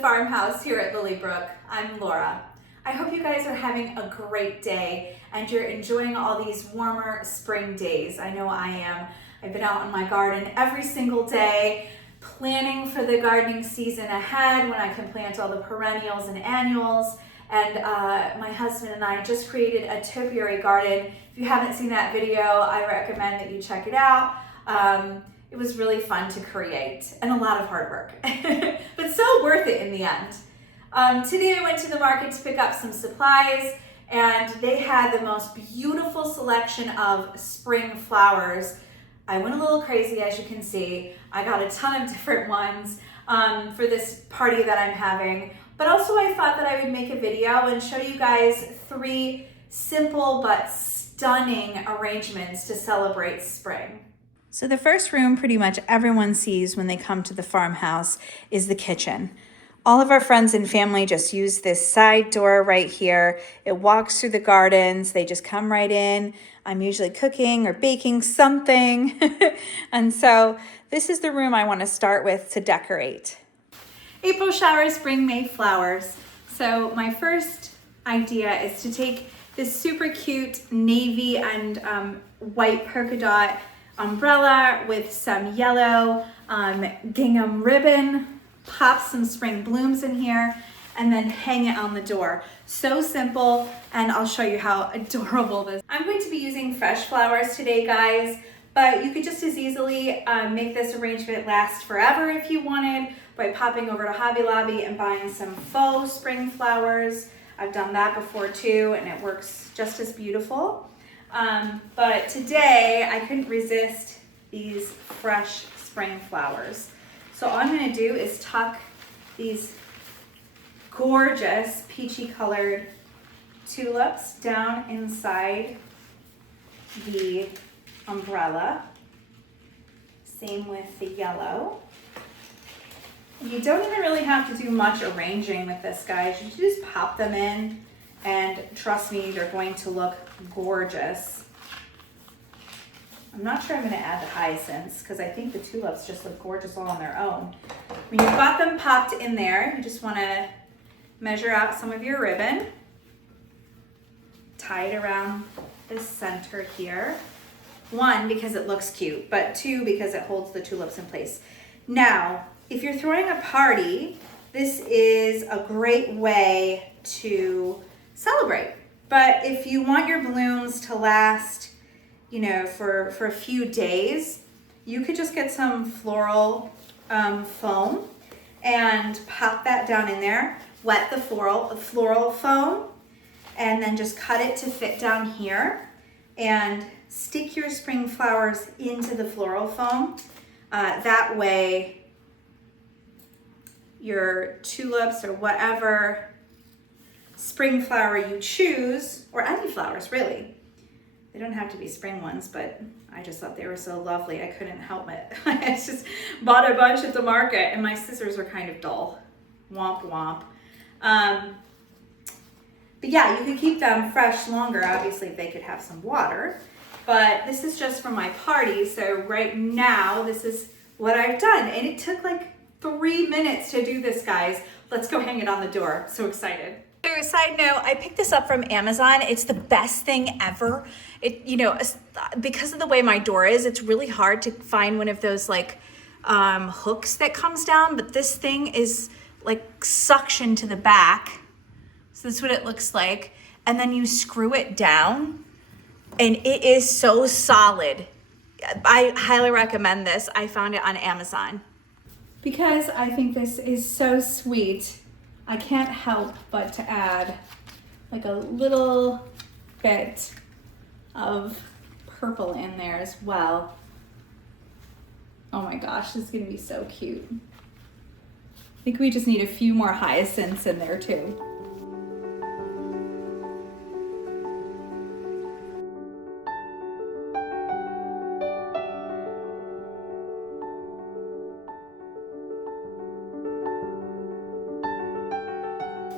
Farmhouse here at Brook. I'm Laura. I hope you guys are having a great day and you're enjoying all these warmer spring days. I know I am. I've been out in my garden every single day, planning for the gardening season ahead when I can plant all the perennials and annuals. And my husband and I just created a topiary garden. If you haven't seen that video, I recommend that you check it out. It was really fun to create and a lot of hard work, but so worth it in the end. Today I went to the market to pick up some supplies and they had the most beautiful selection of spring flowers. I went a little crazy, as you can see. I got a ton of different ones for this party that I'm having, but also I thought that I would make a video and show you guys 3 simple but stunning arrangements to celebrate spring. So the first room pretty much everyone sees when they come to the farmhouse is the kitchen. All of our friends and family just use this side door right here. It walks through the gardens. They just come right in. I'm usually cooking or baking something. And so this is the room I want to start with to decorate. April showers bring May flowers. So my first idea is to take this super cute navy and white polka dot umbrella with some yellow gingham ribbon, pop some spring blooms in here, and then hang it on the door. So simple, and I'll show you how adorable this is. I'm going to be using fresh flowers today, guys, but you could just as easily make this arrangement last forever if you wanted by popping over to Hobby Lobby and buying some faux spring flowers. I've done that before too, and it works just as beautiful. But today I couldn't resist these fresh spring flowers. So all I'm going to do is tuck these gorgeous peachy colored tulips down inside the umbrella. Same with the yellow. You don't even really have to do much arranging with this, guys. You just pop them in and trust me, they're going to look gorgeous. I'm not sure I'm going to add the hyacinths because I think the tulips just look gorgeous all on their own. When you've got them popped in there, you just want to measure out some of your ribbon, tie it around the center here. 1, because it looks cute, but 2, because it holds the tulips in place. Now, if you're throwing a party, this is a great way to celebrate. But if you want your balloons to last, you know, for a few days, you could just get some floral foam and pop that down in there, wet the floral foam, and then just cut it to fit down here and stick your spring flowers into the floral foam. That way your tulips or whatever spring flower you choose, or any flowers really. They don't have to be spring ones, but I just thought they were so lovely. I couldn't help it. I just bought a bunch at the market and my scissors are kind of dull. Womp womp. But yeah, you could keep them fresh longer. Obviously, they could have some water, but this is just for my party. So right now, this is what I've done. And it took like 3 minutes to do this, guys. Let's go hang it on the door. So excited. So, side note, I picked this up from Amazon. It's the best thing ever. It, you know, because of the way my door is, it's really hard to find one of those like hooks that comes down, but this thing is like suction to the back. So that's what it looks like. And then you screw it down and it is so solid. I highly recommend this. I found it on Amazon. Because I think this is so sweet, I can't help but to add like a little bit of purple in there as well. Oh my gosh, this is gonna be so cute. I think we just need a few more hyacinths in there too.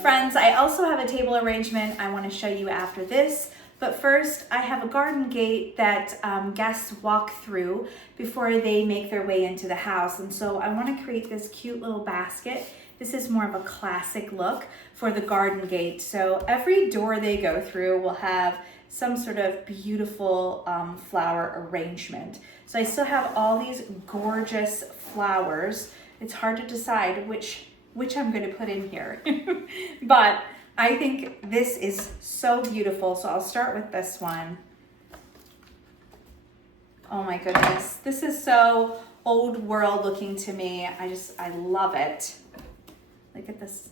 Friends, I also have a table arrangement I want to show you after this, But first, I have a garden gate that guests walk through before they make their way into the house. And so I want to create this cute little basket. This is more of a classic look for the garden gate. So every door they go through will have some sort of beautiful flower arrangement. So I still have all these gorgeous flowers. It's hard to decide which I'm going to put in here. But I think this is so beautiful. So I'll start with this one. Oh my goodness. This is so old world looking to me. I love it. Look at this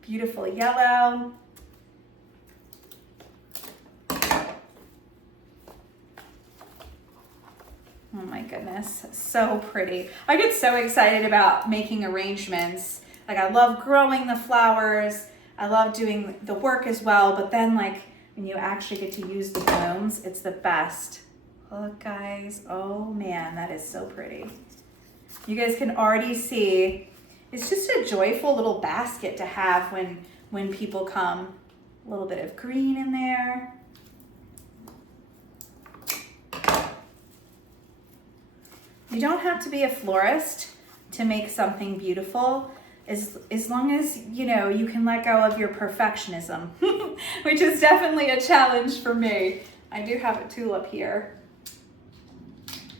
beautiful yellow. Oh my goodness, so pretty. I get so excited about making arrangements. Like I love growing the flowers. I love doing the work as well, but then like when you actually get to use the blooms, it's the best. Look guys, oh man, that is so pretty. You guys can already see, it's just a joyful little basket to have when people come. A little bit of green in there. You don't have to be a florist to make something beautiful, as long as you know you can let go of your perfectionism, which is definitely a challenge for me. I do have a tulip here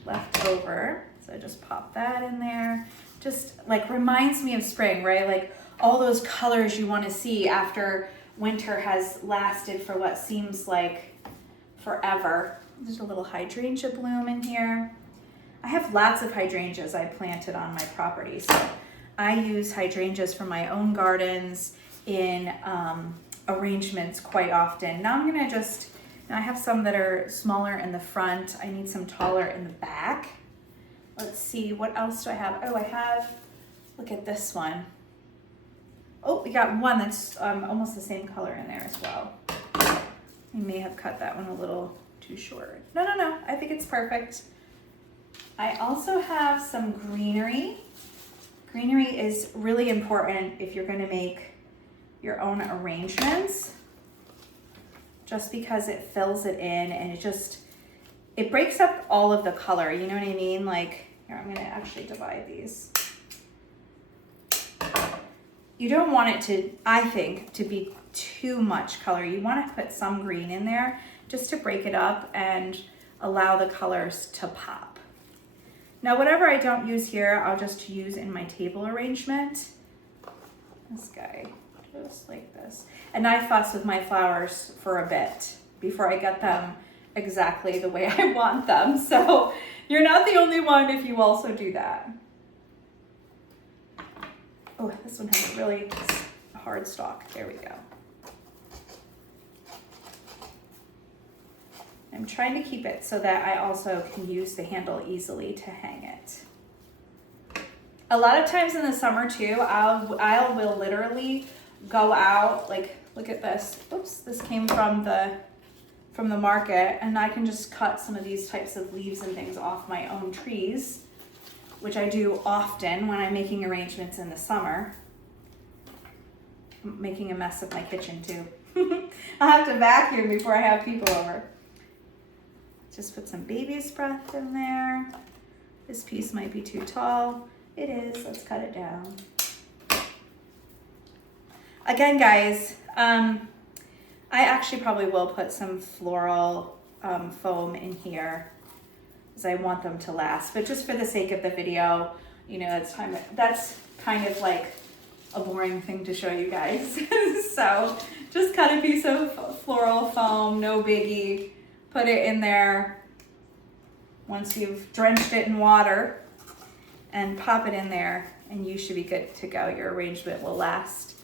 left over, so I just pop that in there. Just like reminds me of spring, right? Like all those colors you want to see after winter has lasted for what seems like forever. There's a little hydrangea bloom in here. I have lots of hydrangeas I planted on my property. So I use hydrangeas for my own gardens in arrangements quite often. Now I'm gonna I have some that are smaller in the front. I need some taller in the back. Let's see, what else do I have? Oh, look at this one. Oh, we got one that's almost the same color in there as well. I may have cut that one a little too short. No, I think it's perfect. I also have some greenery. Greenery is really important if you're going to make your own arrangements, just because it fills it in and it breaks up all of the color. You know what I mean? Like, here, I'm going to actually divide these. You don't want it to, I think, to be too much color. You want to put some green in there just to break it up and allow the colors to pop. Now, whatever I don't use here, I'll just use in my table arrangement. This guy, just like this. And I fuss with my flowers for a bit before I get them exactly the way I want them. So you're not the only one if you also do that. Oh, this one has a really hard stalk. There we go. I'm trying to keep it so that I also can use the handle easily to hang it. A lot of times in the summer too, I will literally go out, like, look at this. Oops, this came from the market, and I can just cut some of these types of leaves and things off my own trees, which I do often when I'm making arrangements in the summer. I'm making a mess of my kitchen too. I'll have to vacuum before I have people over. Just put some baby's breath in there. This piece might be too tall. It is, let's cut it down. Again, guys, I actually probably will put some floral foam in here because I want them to last. But just for the sake of the video, you know, that's kind of like a boring thing to show you guys. So just cut a piece of floral foam, no biggie. Put it in there once you've drenched it in water and pop it in there, and you should be good to go. Your arrangement will last.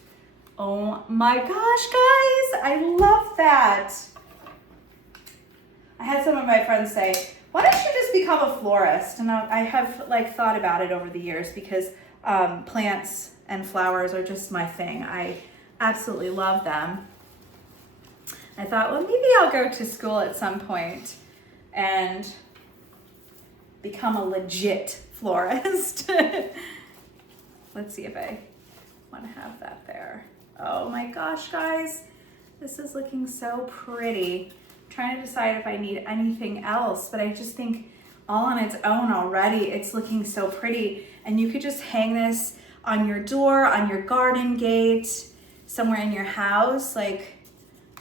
Oh my gosh, guys, I love that. I had some of my friends say, why don't you just become a florist? And I have like thought about it over the years because plants and flowers are just my thing. I absolutely love them. I thought, well, maybe I'll go to school at some point and become a legit florist. Let's see if I want to have that there. Oh my gosh, guys. This is looking so pretty. I'm trying to decide if I need anything else, but I just think all on its own already, it's looking so pretty. And you could just hang this on your door, on your garden gate, somewhere in your house. Like,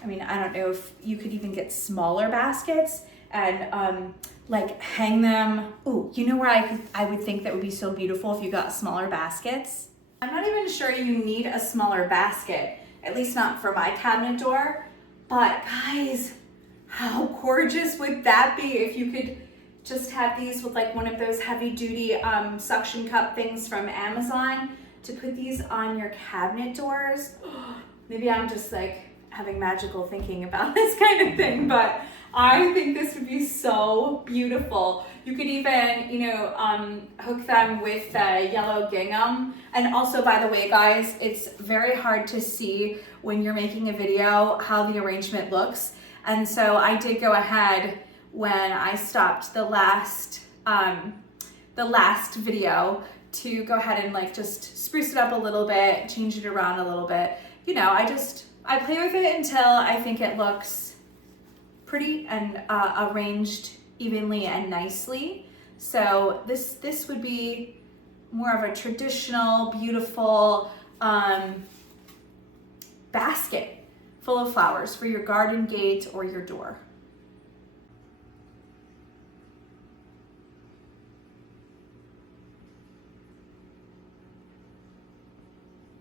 I mean, I don't know if you could even get smaller baskets and like hang them. Ooh, you know where I would think that would be so beautiful if you got smaller baskets? I'm not even sure you need a smaller basket, at least not for my cabinet door. But guys, how gorgeous would that be if you could just have these with like one of those heavy duty suction cup things from Amazon to put these on your cabinet doors. Maybe I'm just like having magical thinking about this kind of thing, but I think this would be so beautiful. You could even, you know, hook them with yellow gingham. And also, by the way, guys, it's very hard to see when you're making a video how the arrangement looks. And so I did go ahead when I stopped the last video to go ahead and like just spruce it up a little bit, change it around a little bit. You know, I play with it until I think it looks pretty and arranged evenly and nicely. So this would be more of a traditional, beautiful basket full of flowers for your garden gate or your door.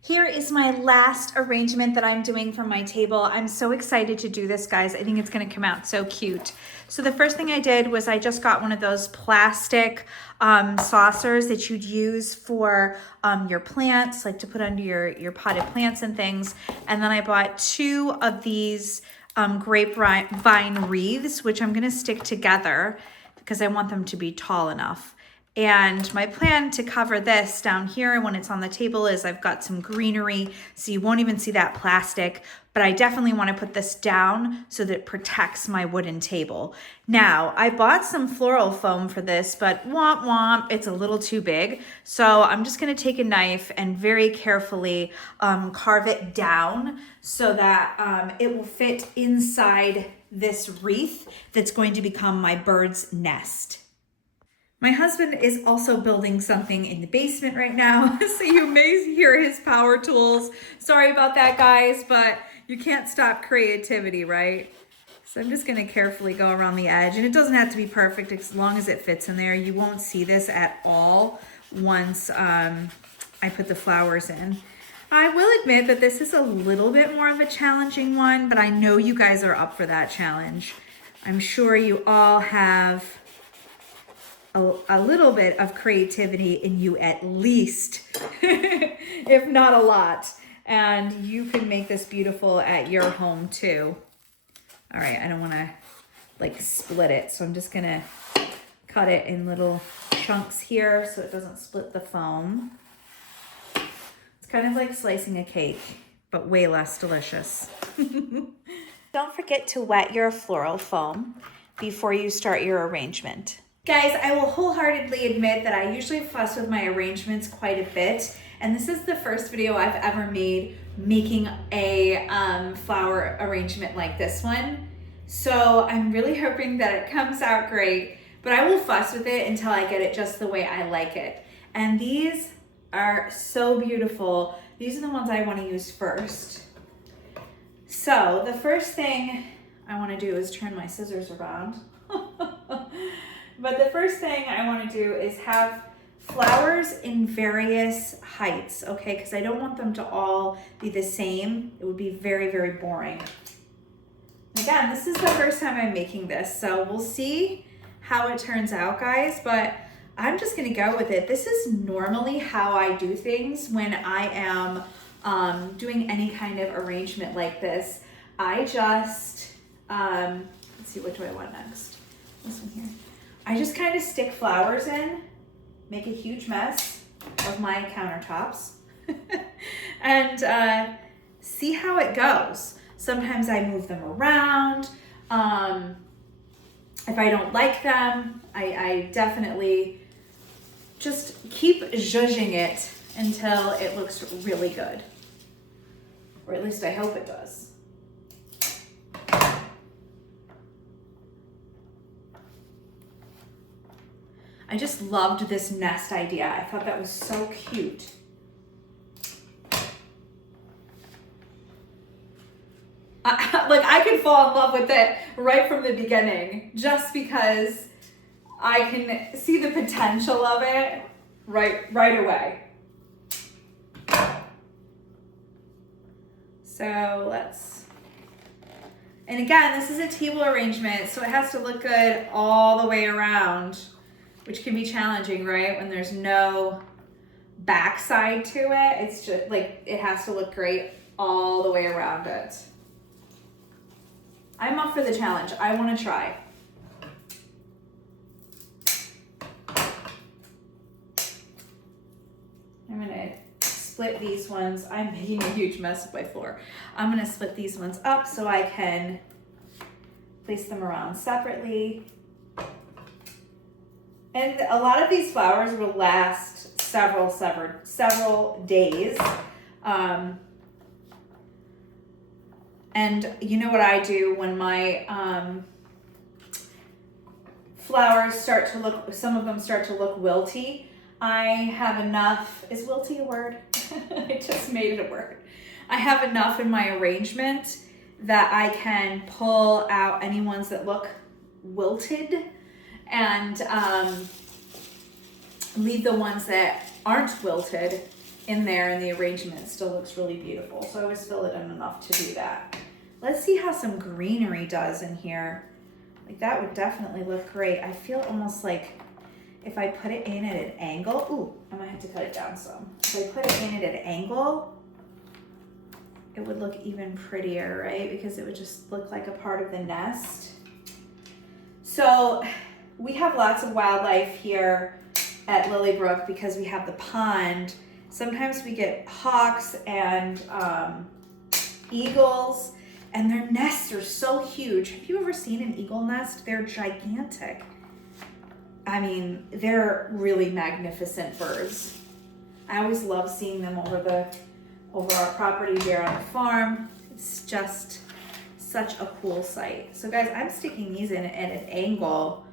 Here is my last arrangement that I'm doing for my table. I'm so excited to do this, guys. I think it's gonna come out so cute. So the first thing I did was I just got one of those plastic saucers that you'd use for your plants, like to put under your potted plants and things. And then I bought 2 of these grapevine wreaths, which I'm gonna stick together because I want them to be tall enough. And my plan to cover this down here when it's on the table is I've got some greenery, so you won't even see that plastic, but I definitely want to put this down so that it protects my wooden table. Now, I bought some floral foam for this, but womp womp, it's a little too big. So I'm just going to take a knife and very carefully carve it down so that it will fit inside this wreath that's going to become my bird's nest. My husband is also building something in the basement right now, so you may hear his power tools. Sorry about that, guys, but you can't stop creativity, right? So I'm just gonna carefully go around the edge, and it doesn't have to be perfect as long as it fits in there. You won't see this at all once I put the flowers in. I will admit that this is a little bit more of a challenging one, but I know you guys are up for that challenge. I'm sure you all have a little bit of creativity in you at least, if not a lot. And you can make this beautiful at your home too. All right, I don't wanna like split it, so I'm just gonna cut it in little chunks here so it doesn't split the foam. It's kind of like slicing a cake, but way less delicious. Don't forget to wet your floral foam before you start your arrangement. Guys, I will wholeheartedly admit that I usually fuss with my arrangements quite a bit, and this is the first video I've ever made making a flower arrangement like this one. So I'm really hoping that it comes out great, but I will fuss with it until I get it just the way I like it. And these are so beautiful. These are the ones I want to use first. So the first thing I want to do is turn my scissors around. But the first thing I want to do is have flowers in various heights, okay? Because I don't want them to all be the same. It would be very, very boring. Again, this is the first time I'm making this, so we'll see how it turns out, guys, but I'm just gonna go with it. This is normally how I do things when I am doing any kind of arrangement like this. I just, let's see, what do I want next? This one here. I just kind of stick flowers in, make a huge mess of my countertops, and see how it goes. Sometimes I move them around. If I don't like them, I definitely just keep zhuzhing it until it looks really good. Or at least I hope it does. I just loved this nest idea. I thought that was so cute. I could fall in love with it right from the beginning just because I can see the potential of it right away. So and again, this is a table arrangement, so it has to look good all the way around, which can be challenging, right? When there's no backside to it, it's just like, it has to look great all the way around it. I'm up for the challenge. I want to try. I'm going to split these ones. I'm making a huge mess of my floor. I'm going to split these ones up so I can place them around separately. And a lot of these flowers will last several days. And you know what I do when my flowers start to look, some of them start to look wilty, I have enough, is wilty a word? I just made it a word. I have enough in my arrangement that I can pull out any ones that look wilted and leave the ones that aren't wilted in there, and the arrangement still looks really beautiful. So I always fill it in enough to do that. Let's see how some greenery does in here. Like that would definitely look great. I feel almost like if I put it in at an angle, ooh, I might have to cut it down some. If I put it in at an angle, it would look even prettier, right? Because it would just look like a part of the nest. So we have lots of wildlife here at Lilybrook because we have the pond. Sometimes we get hawks and eagles, and their nests are so huge. Have you ever seen an eagle nest? They're gigantic. I mean, they're really magnificent birds. I always love seeing them over our property here on the farm. It's just such a cool sight. So guys, I'm sticking these in at an angle.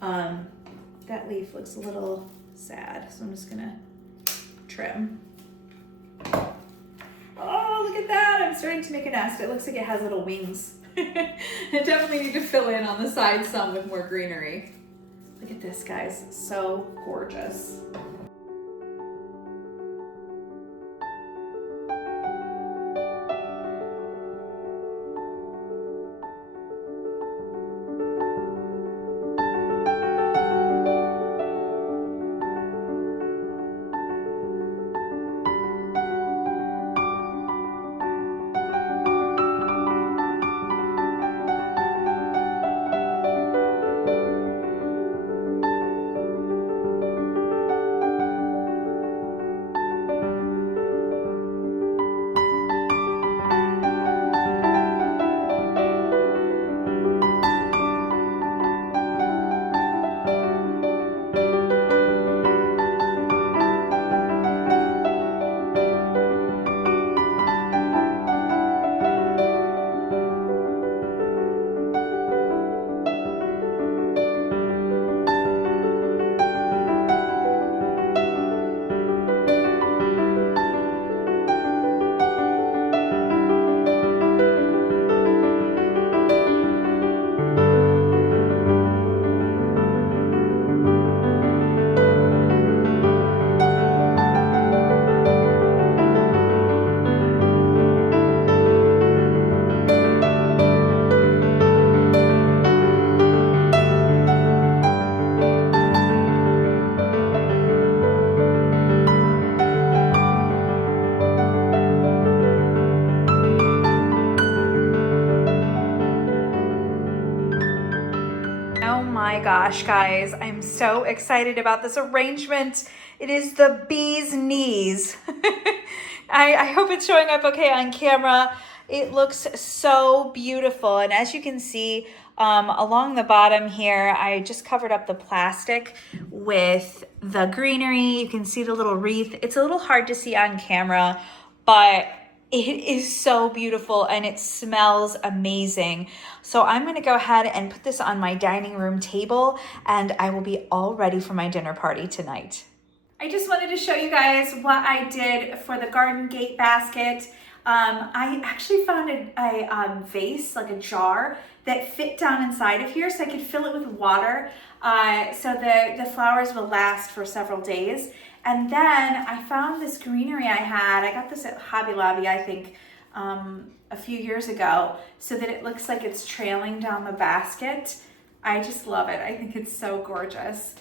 That leaf looks a little sad, so I'm just gonna trim. Oh, look at that. I'm starting to make a nest. It looks like it has little wings. I definitely need to fill in on the side some with more greenery. Look at this, guys. So gorgeous. My gosh, guys, I'm so excited about this arrangement. It is the bee's knees. I hope it's showing up okay on camera. It looks so beautiful. And as you can see, along the bottom here, I just covered up the plastic with the greenery. You can see the little wreath. It's a little hard to see on camera, but It is so beautiful and it smells amazing. So I'm gonna go ahead and put this on my dining room table and I will be all ready for my dinner party tonight. I just wanted to show you guys what I did for the garden gate basket. I actually found a vase, like a jar, that fit down inside of here so I could fill it with water so the flowers will last for several days. And then I found this greenery I got this at Hobby Lobby, I think, a few years ago, so that it looks like it's trailing down the basket. I just love it. I think it's so gorgeous.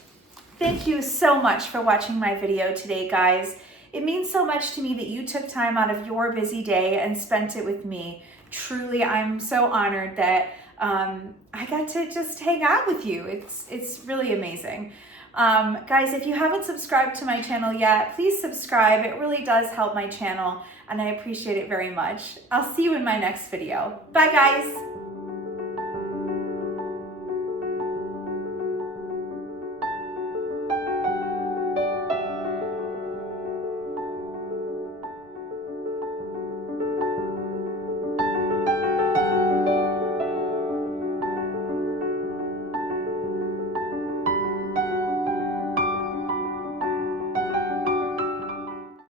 Thank you so much for watching my video today, guys. It means so much to me that you took time out of your busy day and spent it with me. Truly, I'm so honored that I got to just hang out with you. It's really amazing. Guys, if you haven't subscribed to my channel yet, please subscribe. It really does help my channel, and I appreciate it very much. I'll see you in my next video. Bye, guys.